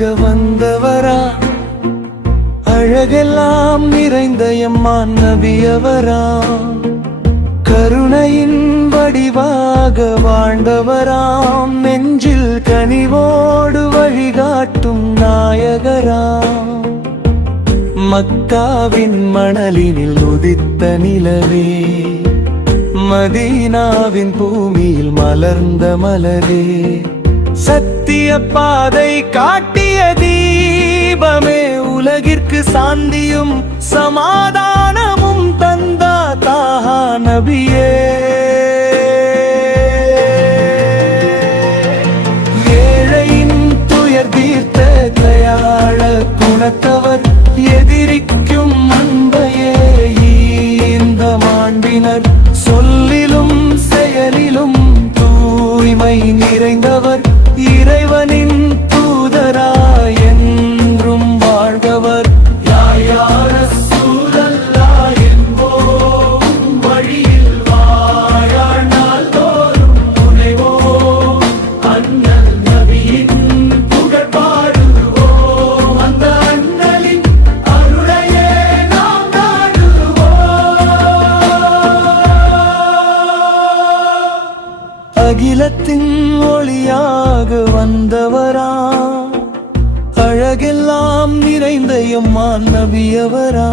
வந்தவரா, அழகெல்லாம் நிறைந்த எம்மான் நபியவரா, கருணையின் வடிவாக வாழ்ந்தவராம், நெஞ்சில் கனிவோடு வழிகாட்டும் நாயகராம், மக்காவின் மணலினில் உதித்த நிலவே, மதீனாவின் பூமியில் மலர்ந்த மலரே, சத்திய பாதை காட்டிய தீபமே, உலகிற்கு சாந்தியும் சமாதானமும் தந்தா தாஹா நபியே. ஏழையின் துயர் தீர்த்த தயாள குணத்தவர், எதிரிக்கும் அன்பையே இந்த மாண்பினர், சொல்லிலும் செயலிலும் தூய்மை நிறைந்தவர், இறைவனின் தூதராய் என்றும் வாழ்பவர். யா ரசூலல்லாஹ் என்போம், வழியில் வாழாள் தோறும் முனைவோம், அண்ணல் நபியின் புகழ் பாடுவோம், அந்த அண்ணலின் அருளையே நாம் நாடுவோம். அகிலத்தின் ஒளியாக வந்தவரா, அழகெல்லாம் நிறைந்த எம்மான் நபியவரா.